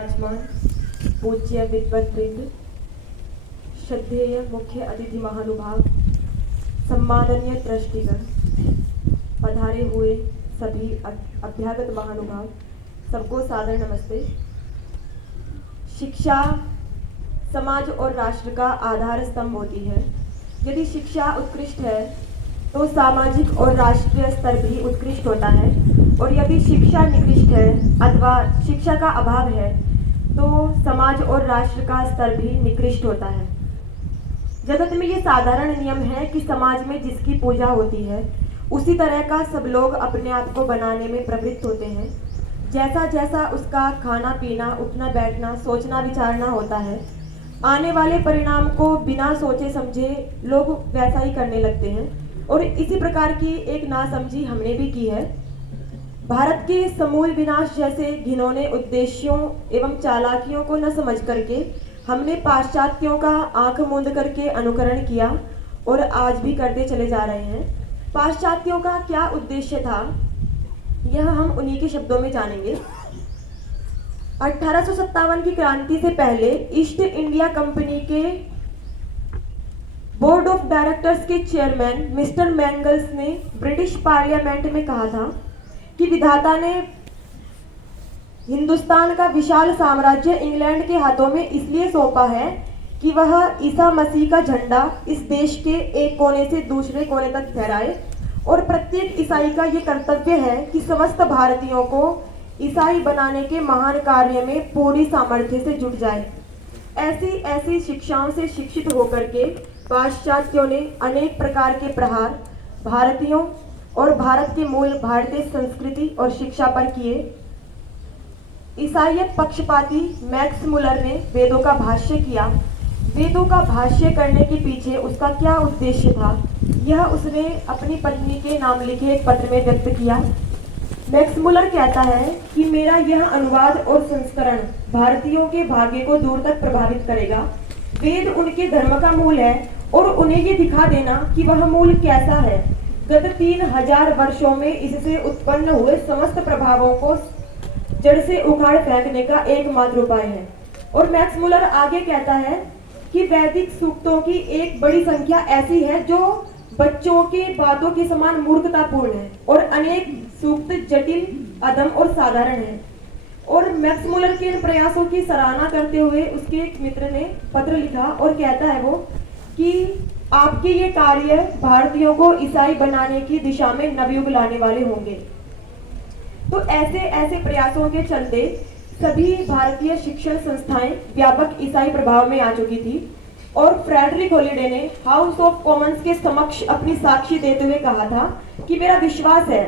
विराजमान पूज्य विद्वद्वृंद, श्रद्धेय मुख्य अतिथि महानुभाव, सम्माननीय दृष्टिगण, पधारे हुए सभी अभ्यागत महानुभाव, सबको सादर नमस्ते। शिक्षा समाज और राष्ट्र का आधार स्तंभ होती है। यदि शिक्षा उत्कृष्ट है तो सामाजिक और राष्ट्रीय स्तर भी उत्कृष्ट होता है, और यदि शिक्षा निकृष्ट है अथवा शिक्षा का अभाव है तो समाज और राष्ट्र का स्तर भी निकृष्ट होता है। जगत में ये साधारण नियम है कि समाज में जिसकी पूजा होती है उसी तरह का सब लोग अपने आप को बनाने में प्रवृत्त होते हैं। जैसा जैसा उसका खाना पीना, उठना बैठना, सोचना विचारना होता है, आने वाले परिणाम को बिना सोचे समझे लोग वैसा ही करने लगते हैं। और इसी प्रकार की एक नासमझी हमने भी की है। भारत के समूल विनाश जैसे घिनौने उद्देश्यों एवं चालाकियों को न समझ करके हमने पाश्चात्यों का आंख मूंद करके अनुकरण किया और आज भी करते चले जा रहे हैं। पाश्चात्यों का क्या उद्देश्य था, यह हम उन्हीं के शब्दों में जानेंगे। 1857 की क्रांति से पहले ईस्ट इंडिया कंपनी के बोर्ड ऑफ डायरेक्टर्स के चेयरमैन मिस्टर मैंगल्स ने ब्रिटिश पार्लियामेंट में कहा था कि विधाता ने हिंदुस्तान का विशाल साम्राज्य इंग्लैंड के हाथों में इसलिए सौंपा है कि वह ईसा मसीह का झंडा इस देश के एक कोने से दूसरे कोने तक फहराए, और प्रत्येक ईसाई का ये कर्तव्य है कि समस्त भारतीयों को ईसाई बनाने के महान कार्य में पूरी सामर्थ्य से जुट जाए। ऐसी ऐसी शिक्षाओं से शिक्षित होकर के पाश्चात्यों ने अनेक प्रकार के प्रहार भारतीयों और भारत के मूल भारतीय संस्कृति और शिक्षा पर किए। ईसाई पक्षपाती मैक्स मुलर ने वेदों का भाष्य किया। वेदों का भाष्य करने के पीछे उसका क्या उद्देश्य था, यह उसने अपनी पत्नी के नाम लिखे एक पत्र में व्यक्त किया। मैक्स मुलर कहता है कि मेरा यह अनुवाद और संस्करण भारतीयों के भाग्य को दूर तक प्रभावित करेगा। वेद उनके धर्म का मूल है और उन्हें ये दिखा देना कि वह मूल कैसा है। गत 3000 वर्षों में इससे उत्पन्न हुए समस्त प्रभावों को जड़ से उखाड़ फेंकने का एकमात्र उपाय है। और मैक्स मुलर आगे कहता है कि वैदिक सूक्तों की एक बड़ी संख्या ऐसी है जो बच्चों के बातों के समान मूर्खतापूर्ण है, और अनेक सूक्त जटिल, अधम और साधारण है। और मैक्स मुलर के इन प्रयासों की सराहना करते हुए उसके एक मित्र ने पत्र लिखा और कहता है वो कि आपके ये कार्य भारतीयों को ईसाई बनाने की दिशा में नवयुग लाने वाले होंगे। तो ऐसे ऐसे प्रयासों के चलते सभी भारतीय शिक्षण संस्थाएं व्यापक ईसाई प्रभाव में आ चुकी थी, और फ्रेडरिक हॉलिडे ने हाउस ऑफ कॉमन्स के समक्ष अपनी साक्षी देते हुए कहा था कि मेरा विश्वास है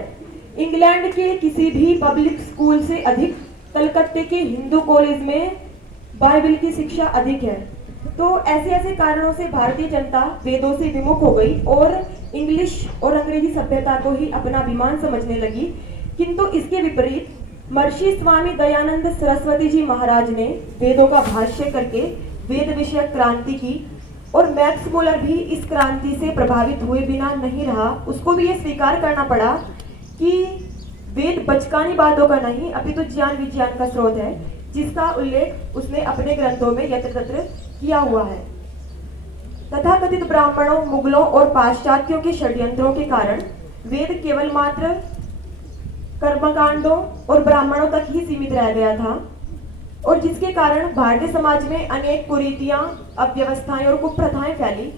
इंग्लैंड के किसी भी पब्लिक स्कूल से अधिक कलकत्ते के हिंदू कॉलेज में बाइबल की शिक्षा अधिक है। तो ऐसे ऐसे कारणों से भारतीय जनता वेदों से विमुख हो गई और इंग्लिश और अंग्रेजी सभ्यता को ही अपना अभिमान समझने लगी। किंतु इसके विपरीत महर्षि स्वामी दयानंद सरस्वती जी महाराज ने वेदों का भाष्य करके वेद विषयक क्रांति की, और मैक्स मुलर भी इस क्रांति से प्रभावित हुए बिना नहीं रहा। उसको भी ये स्वीकार करना पड़ा कि वेद बचकानी बातों का नहीं अपितु ज्ञान विज्ञान का स्रोत है, जिसका उल्लेख उसने अपने ग्रंथों में यत्र तत्र किया हुआ है। तथाकथित ब्राह्मणों, मुगलों और पाश्चात्यों के षड्यंत्रों के कारण वेद केवल मात्र कर्मकांडों और ब्राह्मणों तक ही सीमित रह गया था, और जिसके कारण भारतीय समाज में अनेक कुरीतियां, अव्यवस्थाएं और कुप्रथाएं फैली।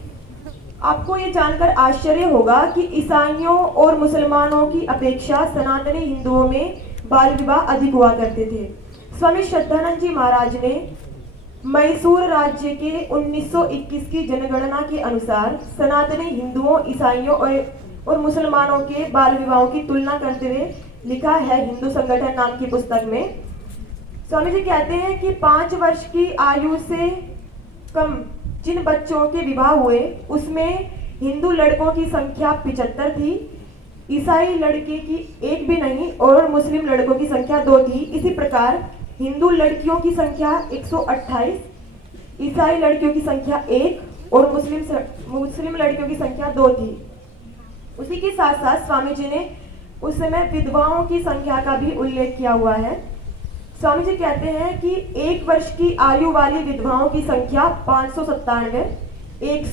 आपको ये जानकर आश्चर्य होगा कि ईसाइयों और मुसलमानों की अपेक्षा सनातनी हिंदुओं में बाल विवाह अधिक हुआ करते थे। स्वामी श्रद्धानंद जी महाराज ने मैसूर राज्य के 1921 की जनगणना के अनुसार सनातनी हिंदुओं, ईसाइयों और मुसलमानों के बाल विवाहों की तुलना करते हुए लिखा है हिंदू संगठन नाम की पुस्तक में। स्वामी जी कहते हैं कि 5 वर्ष की आयु से कम जिन बच्चों के विवाह हुए उसमें हिंदू लड़कों की संख्या 75 थी, ईसाई लड़के की एक भी नहीं, और मुस्लिम लड़कों की संख्या 2 थी। इसी प्रकार हिंदू लड़कियों की संख्या 128, ईसाई लड़कियों की संख्या 1 और मुस्लिम लड़कियों की संख्या 2 थी। उसी के साथ साथ स्वामी जी ने उस समय विधवाओं की संख्या का भी उल्लेख किया हुआ है। स्वामी जी कहते हैं कि 1 वर्ष की आयु वाली विधवाओं की संख्या 597, 1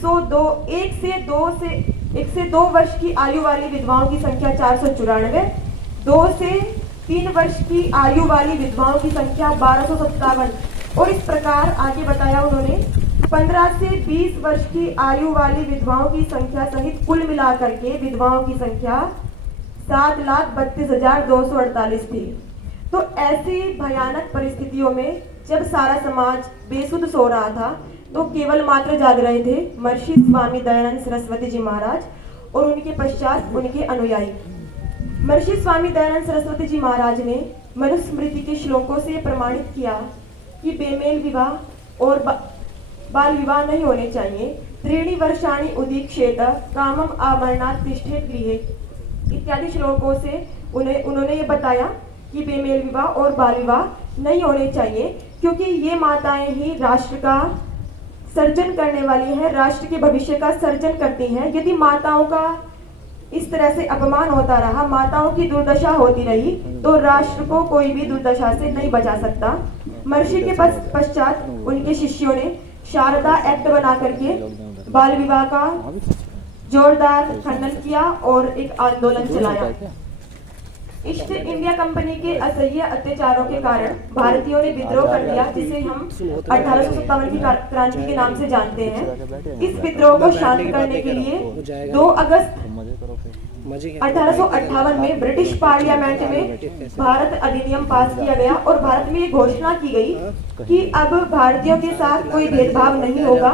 से 2 वर्ष की आयु वाली विधवाओं की संख्या 494, 2 से 3 वर्ष की आयु वाली विधवाओं की संख्या 1257 और इस प्रकार आगे बताया उन्होंने 15 से 20 वर्ष की आयु वाली विधवाओं की संख्या सहित कुल मिलाकर के विधवाओं की संख्या 7,32,248 थी। तो ऐसी भयानक परिस्थितियों में जब सारा समाज बेसुध सो रहा था तो केवल मात्र जाग रहे थे महर्षि स्वामी दयानंद सरस्वती जी महाराज और उनके पश्चात उनके अनुयायी। महर्षि स्वामी दयानंद सरस्वती जी महाराज ने मनुस्मृति के श्लोकों से प्रमाणित किया कि बेमेल विवाह और बाल विवाह नहीं होने चाहिए। त्रीणि वर्षाणि उदीक्षेत कामम आमरणात् तिष्ठेत गृहे इत्यादि श्लोकों से उन्होंने ये बताया कि बेमेल विवाह और बाल विवाह नहीं होने चाहिए, क्योंकि ये माताएं ही राष्ट्र का सर्जन करने वाली हैं, राष्ट्र के भविष्य का सर्जन करती हैं। यदि माताओं का इस तरह से अपमान होता रहा, माताओं की दुर्दशा होती रही, तो राष्ट्र को कोई भी दुर्दशा से नहीं बचा सकता। महर्षि के पश्चात उनके शिष्यों ने शारदा एक्ट बना करके बाल विवाह का जोरदार खंडन किया और एक आंदोलन चलाया। ईस्ट इंडिया कंपनी के असह्य अत्याचारों के कारण भारतीयों ने विद्रोह कर दिया, जिसे हम 1857 की क्रांति के नाम से जानते हैं। इस विद्रोह को शांत करने के लिए 2 अगस्त 1858 में ब्रिटिश पार्लियामेंट में भारत अधिनियम पास किया गया और भारत में ये घोषणा की गई कि अब भारतीयों के साथ कोई भेदभाव नहीं होगा।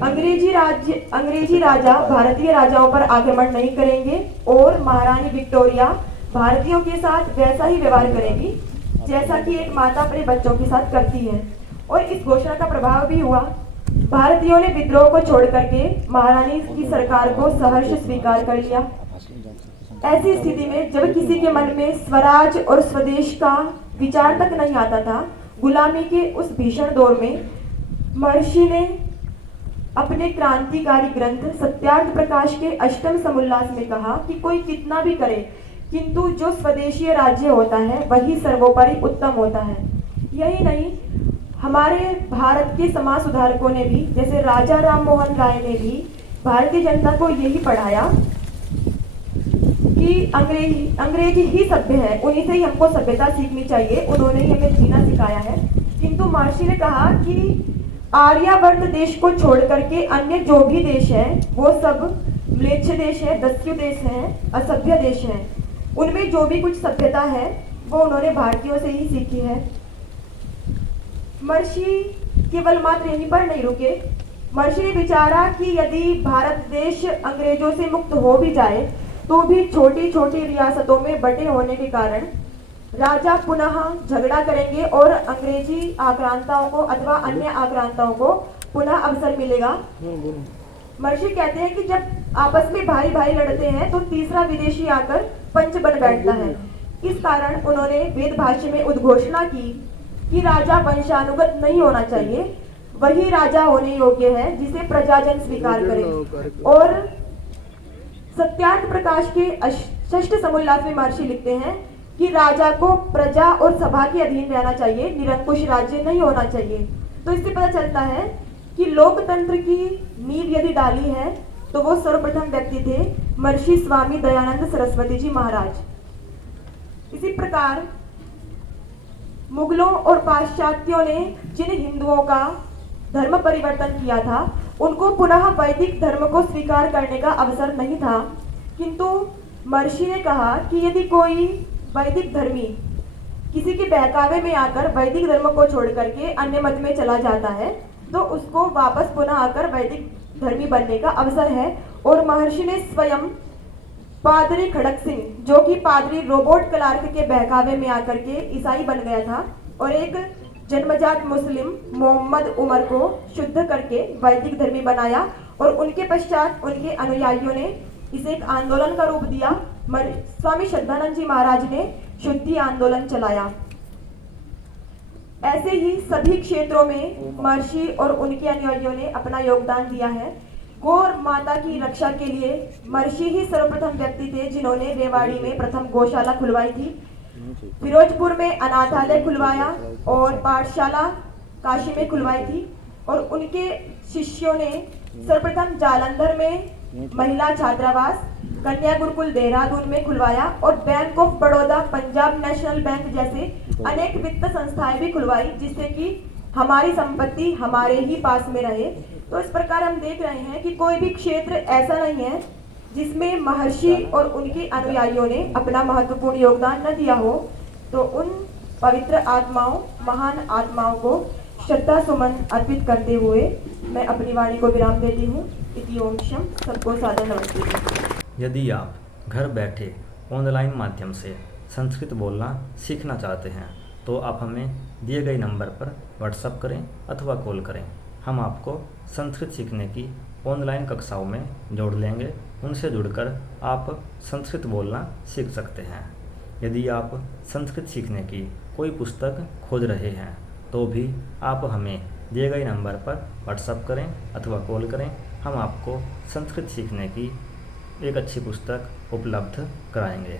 अंग्रेजी राजा भारतीय राजाओं पर आक्रमण नहीं करेंगे और महारानी विक्टोरिया भारतीयों के साथ वैसा ही व्यवहार करेगी जैसा कि एक माता अपने बच्चों के साथ करती है। और इस घोषणा का प्रभाव भी हुआ। भारतीयों ने विद्रोह को छोड़ करके महारानी की सरकार को सहर्ष स्वीकार कर लिया। ऐसी स्थिति में जब किसी के मन में स्वराज और स्वदेश का विचार तक नहीं आता था, गुलामी के उस भीषण दौर में महर्षि ने अपने क्रांतिकारी ग्रंथ सत्यार्थ प्रकाश के अष्टम समुल्लास में कहा कि कोई कितना भी करे, किंतु जो स्वदेशीय राज्य होता है वही सर्वोपरि उत्तम होता है। यही नहीं, हमारे भारत के समाज सुधारकों ने भी, जैसे राजा राम मोहन राय ने भी भारतीय जनता को यही पढ़ाया कि अंग्रेजी ही सभ्य है, उन्हीं से ही हमको सभ्यता सीखनी चाहिए, उन्होंने ही हमें जीना सिखाया है। किंतु महर्षि ने कहा कि आर्यावर्त देश को छोड़ करके अन्य जो भी देश है वो सब म्लेच्छ देश है, दस्यु देश है, असभ्य देश है। उनमें जो भी कुछ सभ्यता है वो उन्होंने भारतीयों से ही सीखी है। महर्षि केवल मात्र यहीं पर नहीं रुके। महर्षि ने विचारा कि यदि भारत देश अंग्रेजों से मुक्त हो भी जाए तो भी छोटी छोटी रियासतों में बटे होने के कारण राजा पुनः झगड़ा करेंगे और अंग्रेजी आक्रांताओं को अथवा अन्य आक्रांताओं को पुनः अवसर मिलेगा। महर्षि कहते हैं कि जब आपस में भाई भाई लड़ते हैं तो तीसरा विदेशी आकर पंच बन बैठता है। इस कारण उन्होंने वेद भाष्य में उद्घोषणा की कि राजा वंशानुगत नहीं होना चाहिए, वही राजा होने योग्य है जिसे प्रजाजन स्वीकार करे। और सत्यार्थ प्रकाश के षष्ठ समुल्लास में महर्षि लिखते हैं कि राजा को प्रजा और सभा के अधीन रहना चाहिए, निरंकुश राज्य नहीं होना चाहिए। तो इससे पता चलता है कि लोकतंत्र की नींव यदि डाली है तो वो सर्वप्रथम व्यक्ति थे महर्षि स्वामी दयानंद सरस्वती जी महाराज। इसी प्रकार मुगलों और पाश्चात्यों ने जिन हिंदुओं का धर्म परिवर्तन किया था उनको पुनः वैदिक धर्म को स्वीकार करने का अवसर नहीं था, किंतु महर्षि ने कहा कि यदि कोई वैदिक धर्मी किसी के बहकावे में आकर वैदिक धर्म को छोड़ करके अन्य मत में चला जाता है तो उसको वापस पुनः आकर वैदिक धर्मी बनने का अवसर है। और महर्षि ने स्वयं पादरी खड़क सिंह, जो कि पादरी रॉबर्ट क्लार्क के बहकावे में आकर के ईसाई बन गया था, और एक जन्मजात मुस्लिम मोहम्मद उमर को शुद्ध करके वैदिक धर्मी बनाया। और उनके पश्चात उनके अनुयायियों ने इसे एक आंदोलन का रूप दिया। स्वामी श्रद्धानंद जी महाराज ने शुद्धि आंदोलन चलाया। ऐसे ही सभी क्षेत्रों में महर्षि और उनके अनुयायियों ने अपना योगदान दिया है। गौ माता की रक्षा के लिए महर्षि ही सर्वप्रथम व्यक्ति थे जिन्होंने रेवाड़ी में प्रथम गौशाला खुलवाई थी। फिरोजपुर में अनाथालय खुलवाया और पाठशाला काशी में खुलवाई थी। और उनके शिष्यों ने सर्वप्रथम जालंधर में महिला छात्रावास, कन्या गुरुकुल देहरादून में खुलवाया और bank of Baroda, Punjab national bank जैसे अनेक वित्त संस्थाएं भी खुलवाई, जिससे कि हमारी संपत्ति हमारे ही पास में रहे। तो इस प्रकार हम देख रहे हैं कि कोई भी क्षेत्र ऐसा नहीं है जिसमें महर्षि और उनके अनुयायियों ने अपना महत्वपूर्ण योगदान न दिया हो। तो उन पवित्र आत्माओं, महान आत्माओं को श्रद्धा सुमन अर्पित करते हुए मैं अपनी वाणी को विराम देती हूँ। इति ओम शम। सबको सादर नमस्ते। यदि आप घर बैठे ऑनलाइन माध्यम से संस्कृत बोलना सीखना चाहते हैं तो आप हमें दिए गए नंबर पर व्हाट्सएप करें अथवा कॉल करें। हम आपको संस्कृत सीखने की ऑनलाइन कक्षाओं में जोड़ लेंगे। उनसे जुड़कर आप संस्कृत बोलना सीख सकते हैं। यदि आप संस्कृत सीखने की कोई पुस्तक खोज रहे हैं तो भी आप हमें दिए गए नंबर पर व्हाट्सएप करें अथवा कॉल करें। हम आपको संस्कृत सीखने की एक अच्छी पुस्तक उपलब्ध कराएंगे।